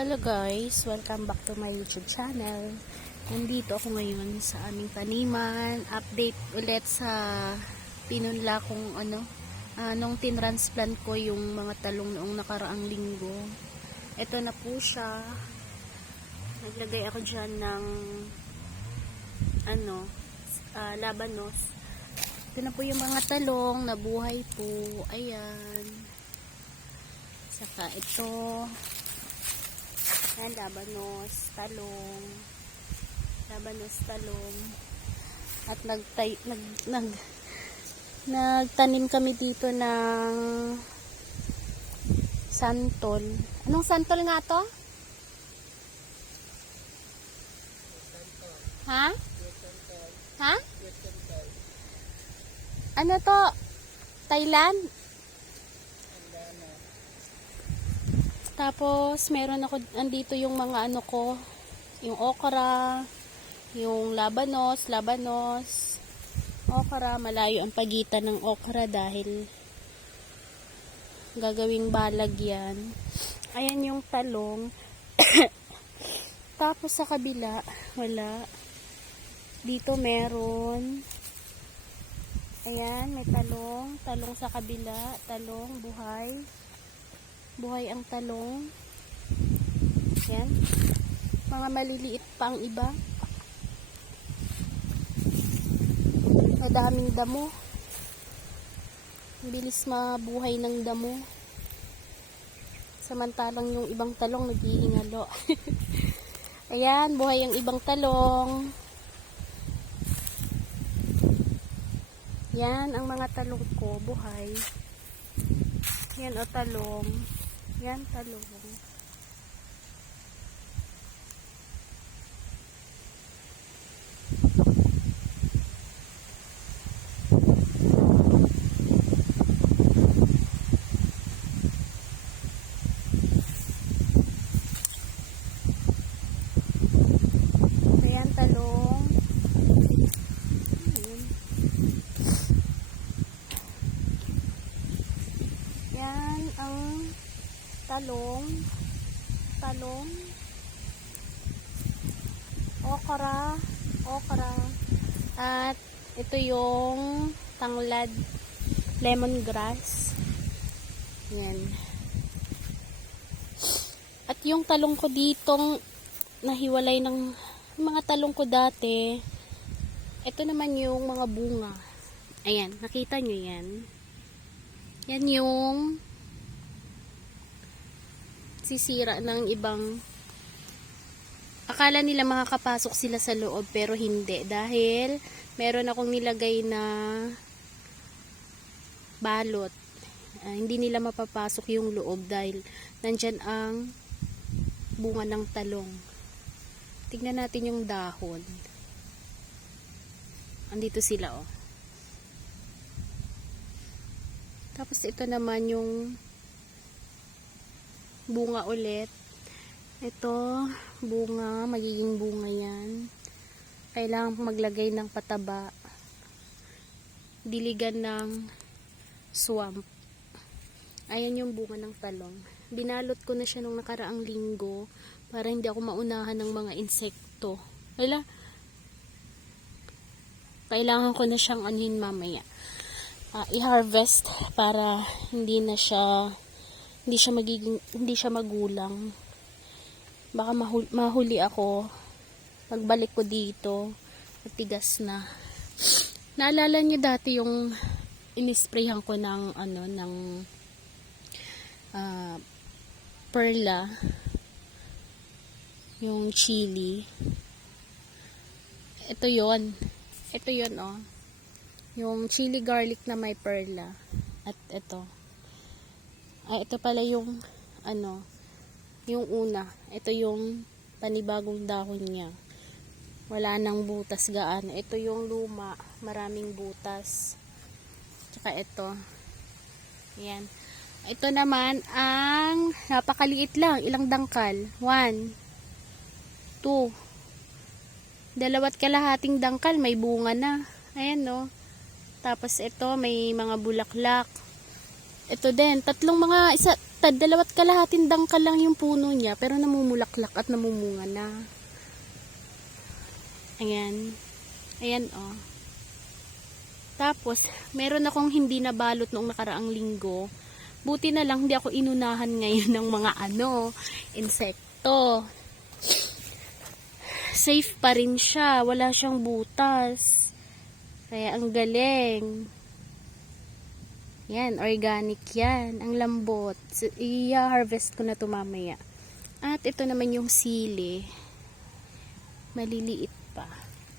Hello guys, welcome back to my YouTube channel. Nandito ako ngayon sa aming taniman. Update ulit sa pinunla kong nung tinransplant ko yung mga talong noong nakaraang linggo. Ito na po siya. Naglagay ako dyan ng labanos. Ito na po yung mga talong, nabuhay po. Ayan. Saka ito. Ayan, labanos, talong. At nagtanim kami dito ng santol. Anong santol nga to? Ha? Ha? Ano to? Thailand? Tapos, meron ako, andito yung mga yung okra, yung labanos, okra, malayo ang pagitan ng okra dahil gagawing balag yan. Ayan yung talong. Tapos sa kabila, wala. Dito meron. Ayan, may talong sa kabila, buhay. Buhay ang talong. Yan. Mga maliliit pa ang iba. Madaming damo. Bilis mabuhay ng damo. Samantalang yung ibang talong naghihingalo. Ayan, buhay ang ibang talong. Yan, ang mga talong ko, buhay. Yan o, talong. Yan, talong. Ayan, talong. Yan ang talong, okra, at ito yung tanglad, lemongrass. Yan. At yung talong ko ditong nahiwalay ng mga talong ko dati, ito naman yung mga bunga. Ayan, nakita nyo yan? Yan yung sisira ng ibang, akala nila makakapasok sila sa loob pero hindi, dahil meron akong nilagay na balot. Hindi nila mapapasok yung loob dahil nandyan ang bunga ng talong. Tignan natin yung dahon. Andito sila oh. Tapos ito naman yung bunga ulit. Ito, bunga, magiging bunga yan. Kailangan maglagay ng pataba. Diligan ng swamp. Ayan yung bunga ng talong. Binalot ko na siya nung nakaraang linggo para hindi ako maunahan ng mga insekto. Kailangan ko na siyang anuhin mamaya. I-harvest para hindi siya magulang. Baka mahuli ako pagbalik ko dito, matigas na. Naalala niyo dati yung inisprayhan ko ng perla, yung chili. Ito yon oh. Yung chili garlic na may perla. At ito. Ito pala yung yung una. Ito yung panibagong dahon niya. Wala nang butas gaano. Ito yung luma, maraming butas. Tsaka ito. Ayan. Ito naman ang napakaliit lang, ilang dangkal. 1 2 2.5 dangkal, may bunga na. Ayan no. Tapos ito may mga bulaklak. Ito din, baliktad, 2.5 dangkal lang yung puno niya, pero namumulaklak at namumunga na. Ayan. Ayan, oh. Tapos, meron akong hindi nabalot noong nakaraang linggo. Buti na lang, hindi ako inunahan ngayon ng mga insekto. Safe pa rin siya. Wala siyang butas. Kaya, ang galing. Yan, organic yan. Ang lambot. So, i-harvest ko na ito mamaya. At ito naman yung sili. Maliliit pa.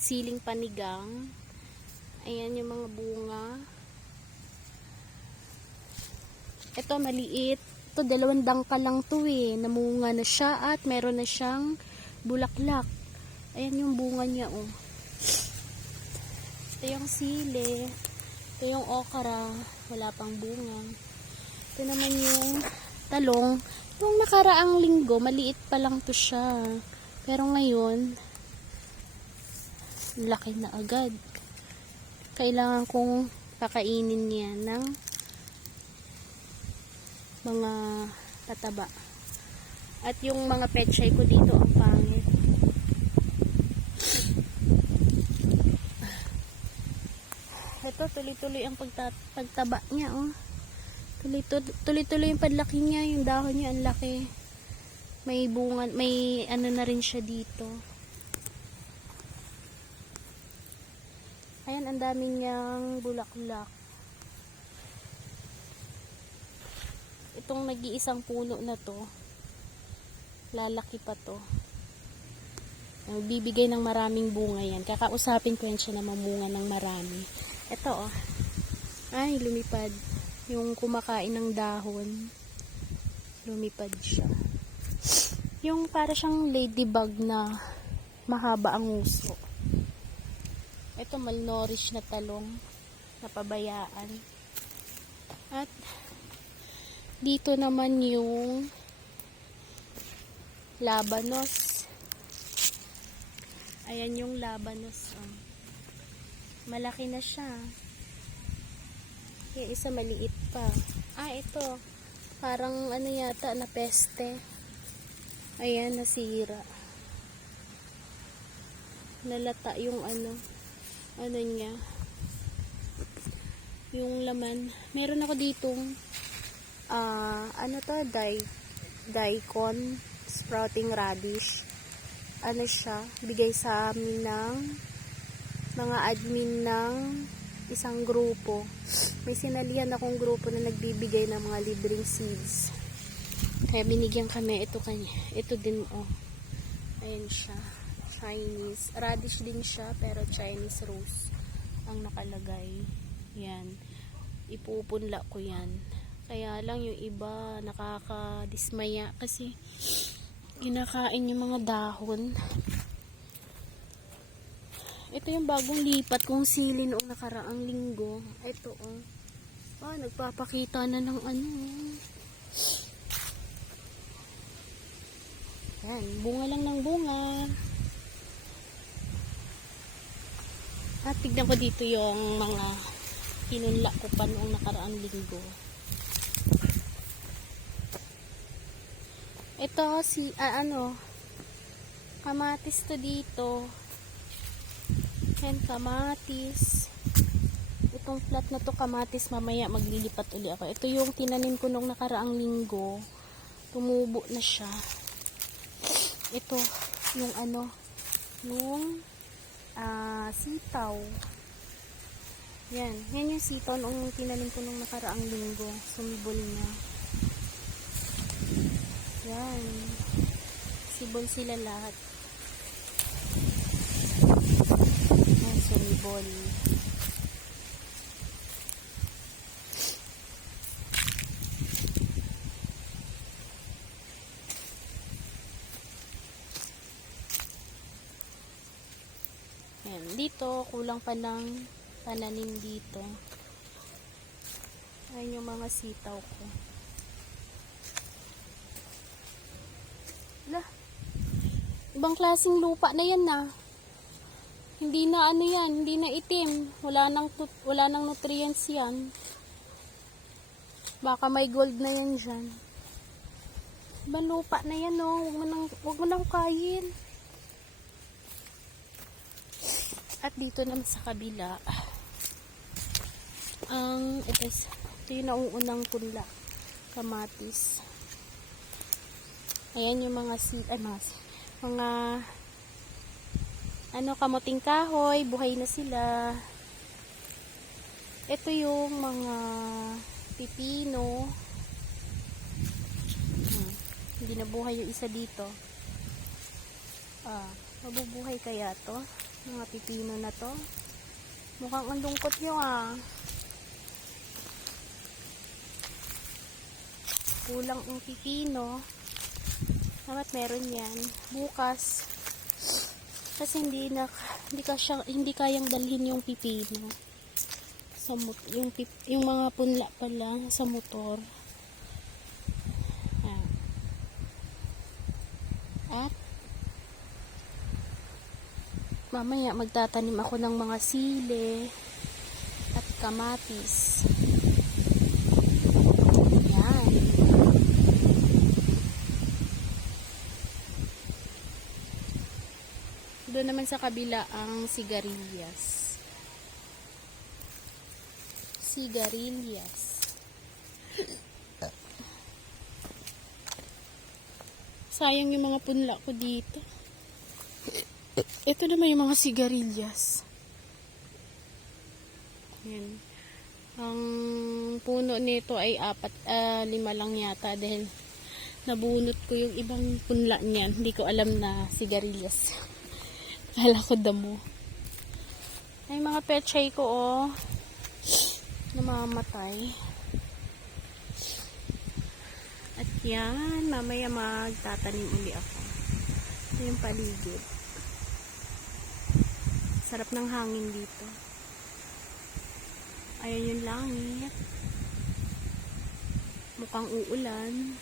Siling panigang. Ayan yung mga bunga. Ito maliit. Ito 2 dangkal lang to eh. Namunga na siya at meron na siyang bulaklak. Ayan yung bunga niya oh. Ito yung sili. Ito yung okra. Wala pang bunga. Ito naman yung talong. Yung nakaraang linggo, maliit pa lang to siya. Pero ngayon, laki na agad. Kailangan kong pakainin niya ng mga pataba. At yung mga pechay ko dito ang pangit. Ito tuloy-tuloy ang pagtaba niya oh. Tuloy-tuloy yung padlaki niya, yung dahon niya ang laki. May bunga, may ano na rin siya dito. Ayan, ang dami niyang bulaklak. Itong nag-iisang puno na to, lalaki pa to. Bibigay ng maraming bunga yan. Kakausapin ko yan siya na mamunga ng marami. Ito oh. Ay, lumipad. Yung kumakain ng dahon, lumipad siya. Yung para siyang ladybug na mahaba ang uso. Ito malnourished na talong, napabayaan. At dito naman yung labanos. Ayan yung labanos. Oh. Malaki na siya. Yung isa maliit pa. Ito. Parang ano yata na peste. Ayan, nasira. Nalata yung ano niya, yung laman. Meron ako ditong daikon sprouting radish. Ano siya, bigay sa amin ng mga admin ng isang grupo. May sinalihan akong grupo na nagbibigay ng mga libreng seeds, kaya binigyan kami. Ito din oh. Ayan siya, Chinese radish din siya, pero Chinese rose ang nakalagay. Yan, ipupunla ko yan. Kaya lang yung iba nakakadismaya kasi kinakain yung mga dahon. Ito yung bagong lipat kong sili noong nakaraang linggo. Ito oh. Nagpapakita na ng ano. Yan, bunga lang ng bunga. At tignan ko dito yung mga pinunla ko pa noong nakaraang linggo. Ito kamatis to dito. Yan, kamatis. Itong flat na to kamatis, mamaya maglilipat uli ako. Ito yung tinanim ko nung nakaraang linggo. Tumubo na siya. Ito, yung sitaw. Yan yung sitaw nung tinanim ko nung nakaraang linggo. Sumibol niya. Yan. Sibol sila lahat. Yan, sumibol. Yan, dito kulang pa ng pananim dito. Ayan yung mga sitaw ko. Ibang klaseng lupa na yan na. Hindi na yan, hindi na itim. Wala nang nutrients yan. Baka may gold na yan dyan. Ibang lupa na yan, no? Huwag mo nang hukayin. At dito naman sa kabila, ito yung nauunang punla. Kamatis. Ayan yung mga kamuting kahoy, buhay na sila. Ito yung mga pipino. Hindi nabuhay yung isa dito. Mabubuhay kaya to? Mga pipino na to. Mukhang ang lungkot nyo Kulang ang pipino. Dapat meron yan. Bukas. Kasi hindi kayang dalhin yung pipino. Yung mga punla pala sa motor. At mamaya magtatanim ako ng mga sili at kamatis. Yan. Doon naman sa kabila ang sigarilyas. Sayang yung mga punla ko dito. Ito naman yung mga sigarilyas. Yan. Ang puno nito ay 5 lang yata dahil nabunot ko yung ibang punla niyan. Hindi ko alam na sigarilyas. Kala ko damo. Ay mga pechay ko namamatay. At yan, mamaya magtatanim uli ako. Ito yung paligid. Sarap ng hangin dito. Ayan yung langit. Mukhang uulan.